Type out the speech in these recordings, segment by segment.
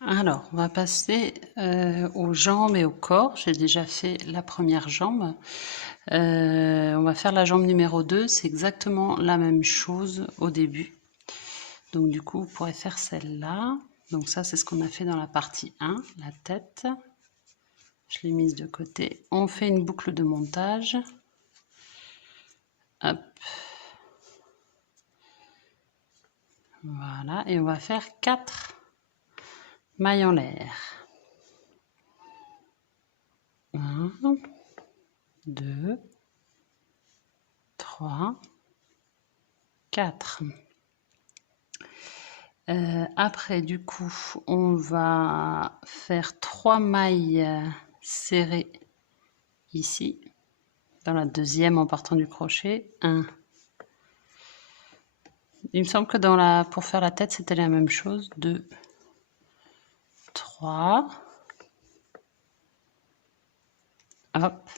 Alors, on va passer aux jambes et au corps. J'ai déjà fait la première jambe. On va faire la jambe numéro 2. C'est exactement la même chose au début. Donc du coup, vous pourrez faire celle-là. Donc ça, c'est ce qu'on a fait dans la partie 1, la tête. Je l'ai mise de côté. On fait une boucle de montage. Hop. Voilà, et on va faire 4 mailles en l'air. 1, 2, 3, 4. Après, du coup, on va faire 3 mailles serrées ici, dans la deuxième en partant du crochet. 1. Il me semble que pour faire la tête, c'était la même chose. 2, 3. Hop.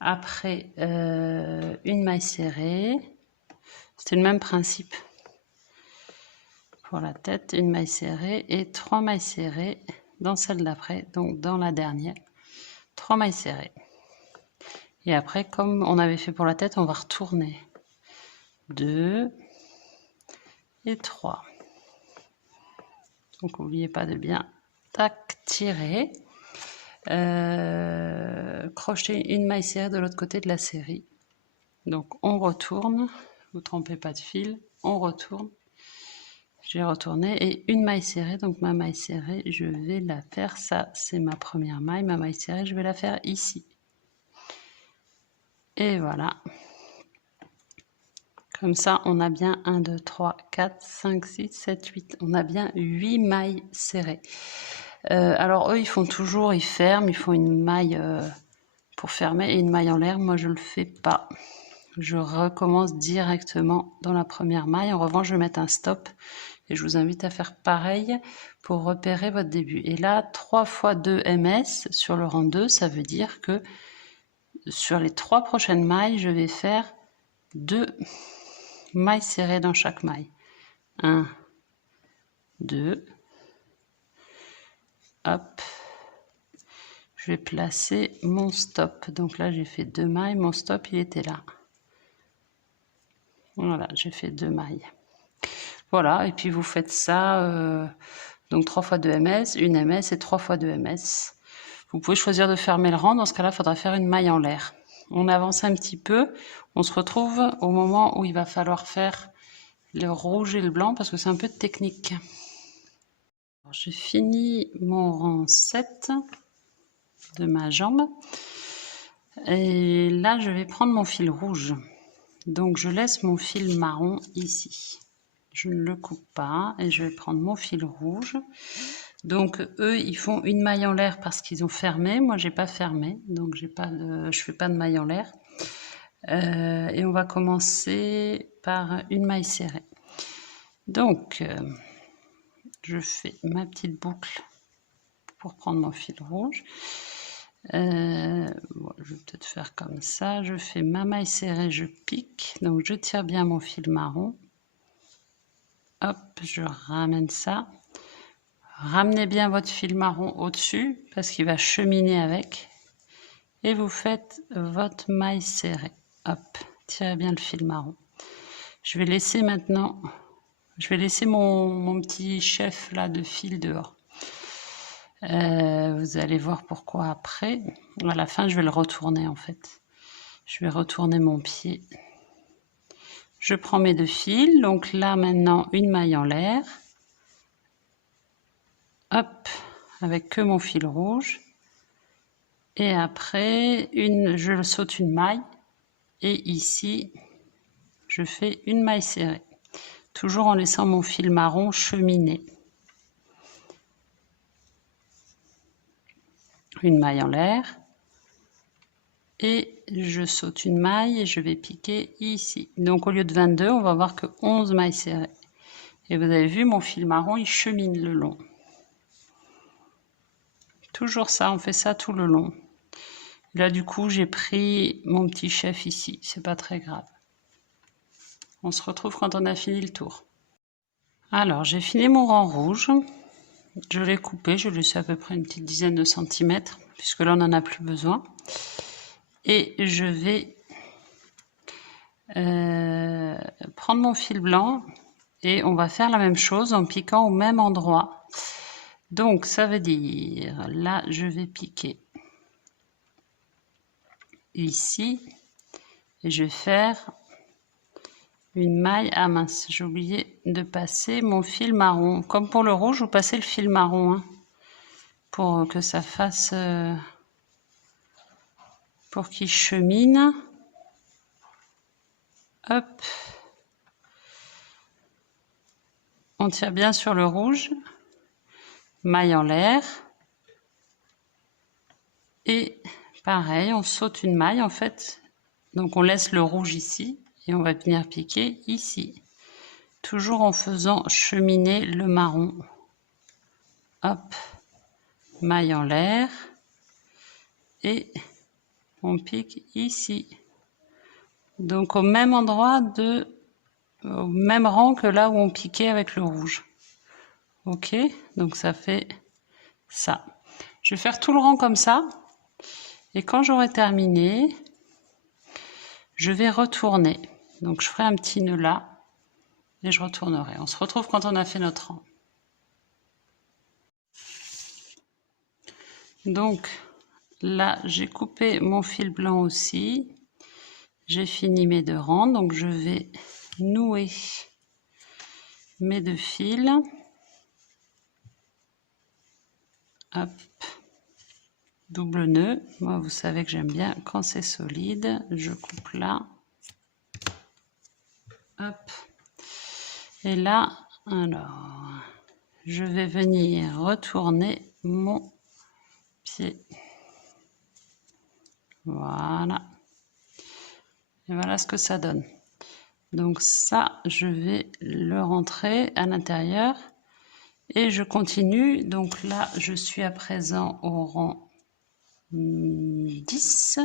Après, une maille serrée. C'était le même principe. Pour la tête, une maille serrée et 3 mailles serrées dans celle d'après, donc dans la dernière. 3 mailles serrées. Et après, comme on avait fait pour la tête, on va retourner. 2 et 3. Donc n'oubliez pas de bien tirer. Crocheter une maille serrée de l'autre côté de la série. Donc on retourne, vous ne trompez pas de fil, on retourne. J'ai retourné et une maille serrée, donc ma maille serrée, je vais la faire, ça c'est ma première maille, ma maille serrée, je vais la faire ici. Et voilà. Comme ça, on a bien 1, 2, 3, 4, 5, 6, 7, 8. On a bien 8 mailles serrées. Alors eux, ils ferment, ils font une maille pour fermer et une maille en l'air. Moi, je ne le fais pas. Je recommence directement dans la première maille. En revanche, je vais mettre un stop et je vous invite à faire pareil pour repérer votre début. Et là, 3 fois 2 ms sur le rang 2, ça veut dire que sur les 3 prochaines mailles, je vais faire 2 mailles serrées dans chaque maille. 1, 2, hop, je vais placer mon stop. Donc là, j'ai fait 2 mailles, mon stop, il était là. Voilà, j'ai fait 2 mailles. Voilà, et puis vous faites ça, donc 3 fois 2 ms, une ms et 3 fois 2 ms. Vous pouvez choisir de fermer le rang, dans ce cas-là, il faudra faire une maille en l'air. On avance un petit peu, on se retrouve au moment où il va falloir faire le rouge et le blanc, parce que c'est un peu de technique. J'ai fini mon rang 7 de ma jambe. Et là, je vais prendre mon fil rouge. Donc, je laisse mon fil marron ici. Je ne le coupe pas et je vais prendre mon fil rouge. Donc, eux, ils font une maille en l'air parce qu'ils ont fermé. Moi, j'ai pas fermé, donc je fais pas de maille en l'air. Et on va commencer par une maille serrée. Donc, je fais ma petite boucle pour prendre mon fil rouge. Bon, je vais peut-être faire comme ça. Je fais ma maille serrée, je pique. Donc, je tire bien mon fil marron. Hop, je ramène ça. Ramenez bien votre fil marron au-dessus parce qu'il va cheminer avec. Et vous faites votre maille serrée. Hop, tirez bien le fil marron. Je vais laisser maintenant, mon petit chef là de fil dehors. Vous allez voir pourquoi après. À la fin, je vais le retourner en fait. Je vais retourner mon pied. Je prends mes 2 fils. Donc là, maintenant, une maille en l'air. Hop, avec que mon fil rouge. Et après, je saute une maille. Et ici, je fais une maille serrée. Toujours en laissant mon fil marron cheminer. Une maille en l'air. Et je saute une maille et je vais piquer ici. Donc au lieu de 22, on va avoir que 11 mailles serrées. Et vous avez vu, mon fil marron, il chemine le long. Toujours ça, on fait ça tout le long. Là, du coup, j'ai pris mon petit chef ici. C'est pas très grave. On se retrouve quand on a fini le tour. Alors, j'ai fini mon rang rouge. Je l'ai coupé, je laissé à peu près une petite dizaine de centimètres, puisque là on n'en a plus besoin. Et je vais prendre mon fil blanc et on va faire la même chose en piquant au même endroit. Donc ça veut dire, là je vais piquer ici et je vais faire une maille. Ah mince, j'ai oublié de passer mon fil marron. Comme pour le rouge, vous passez le fil marron hein, pour que ça fasse... pour qu'il chemine. Hop. On tire bien sur le rouge. Maille en l'air. Et pareil, on saute une maille en fait. Donc on laisse le rouge ici et on va venir piquer ici. Toujours en faisant cheminer le marron. Hop. Maille en l'air. Et on pique ici. Donc au même endroit au même rang que là où on piquait avec le rouge. Ok, donc ça fait ça. Je vais faire tout le rang comme ça. Et quand j'aurai terminé, je vais retourner. Donc je ferai un petit nœud là et je retournerai. On se retrouve quand on a fait notre rang. Donc là, j'ai coupé mon fil blanc aussi. J'ai fini mes 2 rangs, donc je vais nouer mes 2 fils. Hop. Double nœud. Moi, vous savez que j'aime bien quand c'est solide. Je coupe là. Hop. Et là, alors, je vais venir retourner mon pied. Voilà. Et voilà ce que ça donne. Donc ça, je vais le rentrer à l'intérieur. Et je continue. Donc là, je suis à présent au rang 10.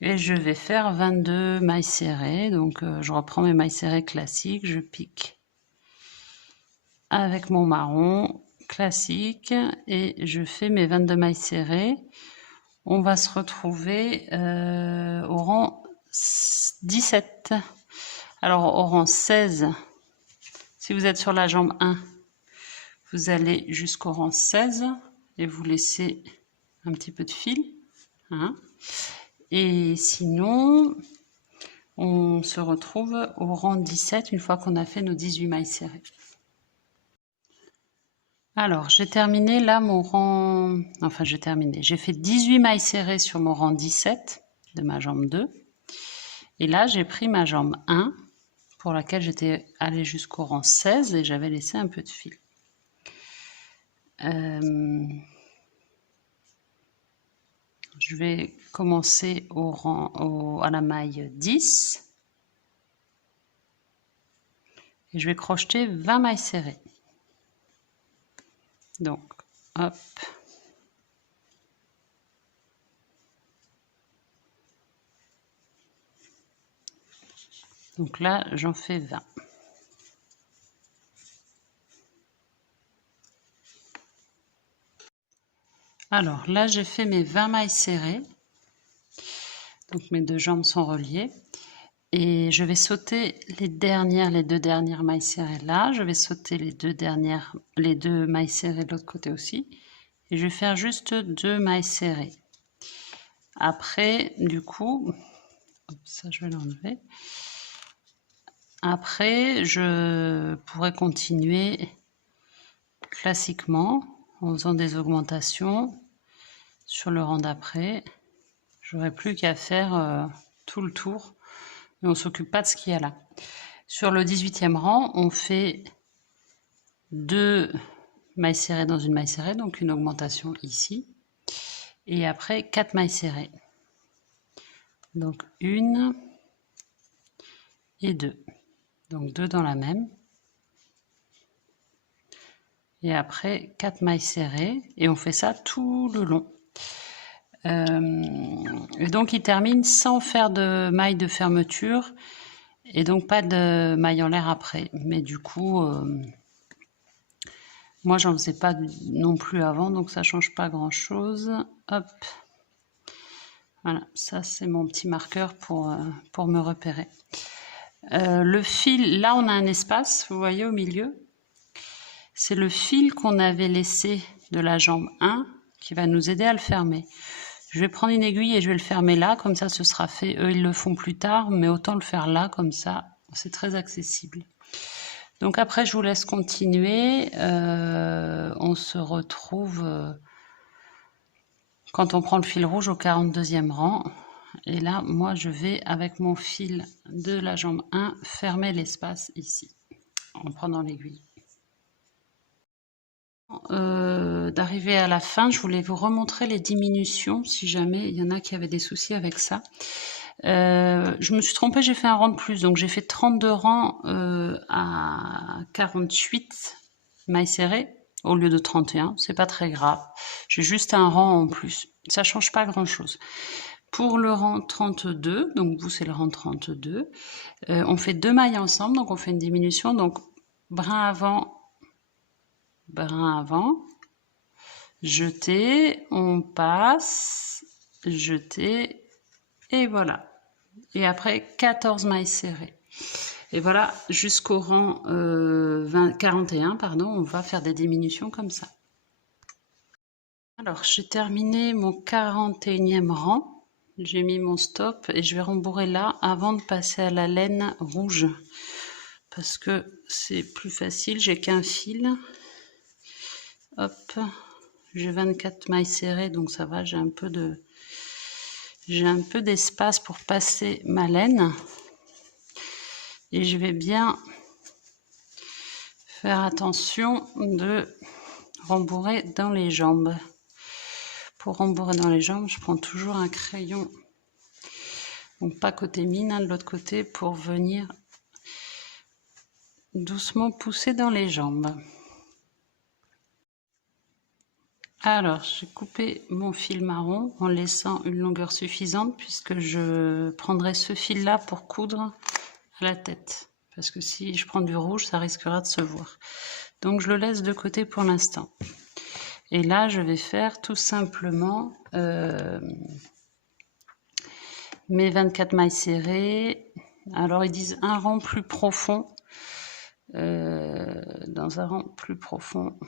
Et je vais faire 22 mailles serrées. Donc je reprends mes mailles serrées classiques. Je pique avec mon marron classique. Et je fais mes 22 mailles serrées. On va se retrouver au rang 17. Alors au rang 16, si vous êtes sur la jambe 1, vous allez jusqu'au rang 16 et vous laissez un petit peu de fil. Hein. Et sinon, on se retrouve au rang 17 une fois qu'on a fait nos 18 mailles serrées. Alors, j'ai terminé là mon rang... Enfin, j'ai terminé. J'ai fait 18 mailles serrées sur mon rang 17 de ma jambe 2. Et là, j'ai pris ma jambe 1 pour laquelle j'étais allée jusqu'au rang 16 et j'avais laissé un peu de fil. Je vais commencer à la maille 10 et je vais crocheter 20 mailles serrées. Donc, hop. Donc là, j'en fais 20. Alors là, j'ai fait mes 20 mailles serrées. Donc mes 2 jambes sont reliées. Et je vais sauter les 2 dernières mailles serrées là. Je vais sauter les 2 mailles serrées de l'autre côté aussi. Et je vais faire juste 2 mailles serrées. Après, du coup, ça je vais l'enlever. Après, je pourrais continuer classiquement en faisant des augmentations sur le rang d'après. J'aurais plus qu'à faire tout le tour. Mais on ne s'occupe pas de ce qu'il y a là. Sur le 18e rang, on fait 2 mailles serrées dans une maille serrée, donc une augmentation ici. Et après, 4 mailles serrées. Donc 1 et 2. Donc 2 dans la même. Et après, 4 mailles serrées. Et on fait ça tout le long. Et donc, il termine sans faire de maille de fermeture. Et donc, pas de maille en l'air après. Mais du coup, Moi, j'en faisais pas non plus avant, donc ça change pas grand-chose. Hop. Voilà, ça c'est mon petit marqueur pour me repérer. Le fil, là on a un espace, vous voyez au milieu. C'est le fil qu'on avait laissé de la jambe 1 qui va nous aider à le fermer. Je vais prendre une aiguille et je vais le fermer là, comme ça ce sera fait. Eux ils le font plus tard, mais autant le faire là, comme ça c'est très accessible. Donc après je vous laisse continuer. On se retrouve quand on prend le fil rouge au 42e rang. Et là, moi, je vais, avec mon fil de la jambe 1, fermer l'espace ici, en prenant l'aiguille. D'arriver à la fin, je voulais vous remontrer les diminutions, si jamais il y en a qui avaient des soucis avec ça. Je me suis trompée, j'ai fait un rang de plus, donc j'ai fait 32 rangs à 48 mailles serrées, au lieu de 31, c'est pas très grave. J'ai juste un rang en plus, ça change pas grand-chose. Pour le rang 32, donc vous c'est le rang 32, on fait 2 mailles ensemble, donc on fait une diminution, donc brin avant, jeter, on passe, jeter, et voilà. Et après 14 mailles serrées. Et voilà, jusqu'au rang 41, pardon, on va faire des diminutions comme ça. Alors, j'ai terminé mon 41e rang. J'ai mis mon stop et je vais rembourrer là avant de passer à la laine rouge. Parce que c'est plus facile, j'ai qu'un fil. Hop, j'ai 24 mailles serrées, donc ça va, j'ai un peu d'espace pour passer ma laine. Et je vais bien faire attention de rembourrer dans les jambes. Pour rembourrer dans les jambes, je prends toujours un crayon, donc pas côté mine, hein, de l'autre côté, pour venir doucement pousser dans les jambes. Alors, j'ai coupé mon fil marron en laissant une longueur suffisante puisque je prendrai ce fil-là pour coudre à la tête. Parce que si je prends du rouge, ça risquera de se voir. Donc, je le laisse de côté pour l'instant. Et là, je vais faire tout simplement mes 24 mailles serrées. Alors, ils disent un rang plus profond. Dans un rang plus profond.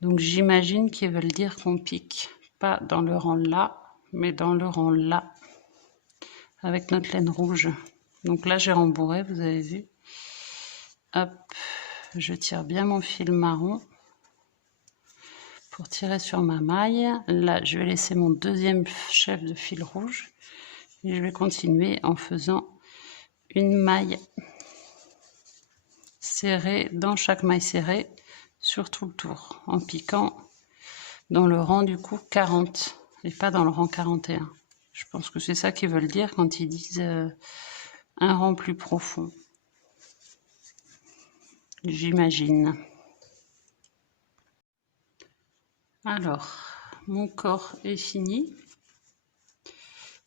Donc j'imagine qu'ils veulent dire qu'on pique pas dans le rang là, mais dans le rang là, avec notre laine rouge. Donc là j'ai rembourré, vous avez vu. Hop, je tire bien mon fil marron pour tirer sur ma maille. Là je vais laisser mon deuxième chef de fil rouge et je vais continuer en faisant une maille serrée dans chaque maille serrée sur tout le tour, en piquant dans le rang du coup 40 et pas dans le rang 41. Je pense que c'est ça qu'ils veulent dire quand ils disent un rang plus profond. J'imagine. Alors, mon corps est fini.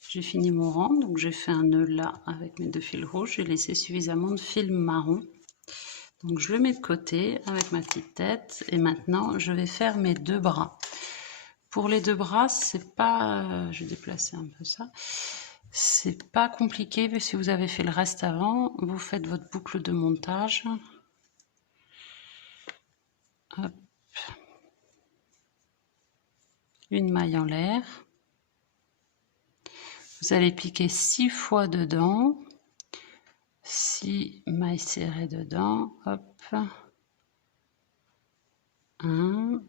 J'ai fini mon rang, donc j'ai fait un nœud là avec mes deux fils rouges. J'ai laissé suffisamment de fil marron. Donc je le mets de côté avec ma petite tête et maintenant je vais faire mes deux bras. Pour les deux bras, c'est pas, je vais déplacer un peu ça, c'est pas compliqué si vous avez fait le reste avant. Vous faites votre boucle de montage. Hop. Une maille en l'air. Vous allez piquer 6 fois dedans. 6 mailles serrées dedans, hop, 1,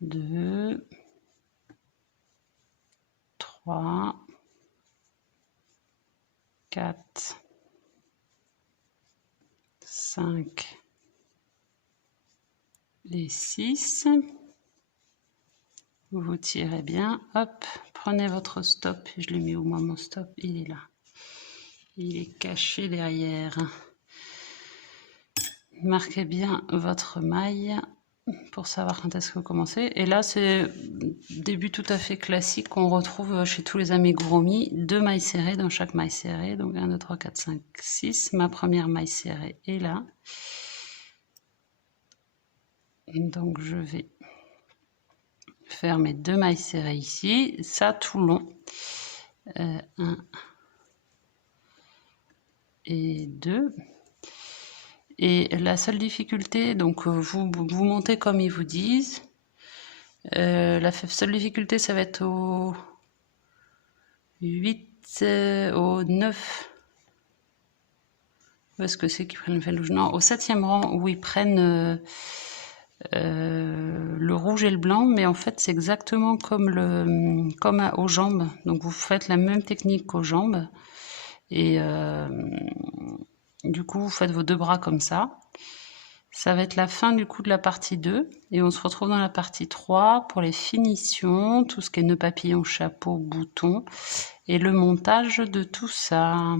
2, 3, 4, 5 et 6. Vous tirez bien, hop, prenez votre stop, je l'ai mis où moi mon stop, il est là. Il est caché derrière. Marquez bien votre maille pour savoir quand est-ce que vous commencez. Et là, c'est début tout à fait classique qu'on retrouve chez tous les amigurumis. 2 mailles serrées dans chaque maille serrée. Donc 1, 2, 3, 4, 5, 6. Ma première maille serrée est là. Donc je vais faire mes 2 mailles serrées ici, ça tout long, 1 et 2. Et la seule difficulté, donc vous montez comme ils vous disent. La seule difficulté, ça va être au 8, au 9. Où est-ce que c'est qu'ils prennent le fil rouge? Non, au 7e rang où ils prennent le rouge et le blanc, mais en fait c'est exactement comme, aux jambes. Donc vous faites la même technique qu'aux jambes. Et du coup, vous faites vos 2 bras comme ça. Ça va être la fin du coup de la partie 2 et on se retrouve dans la partie 3 pour les finitions, tout ce qui est nœud papillon, chapeau, bouton et le montage de tout ça.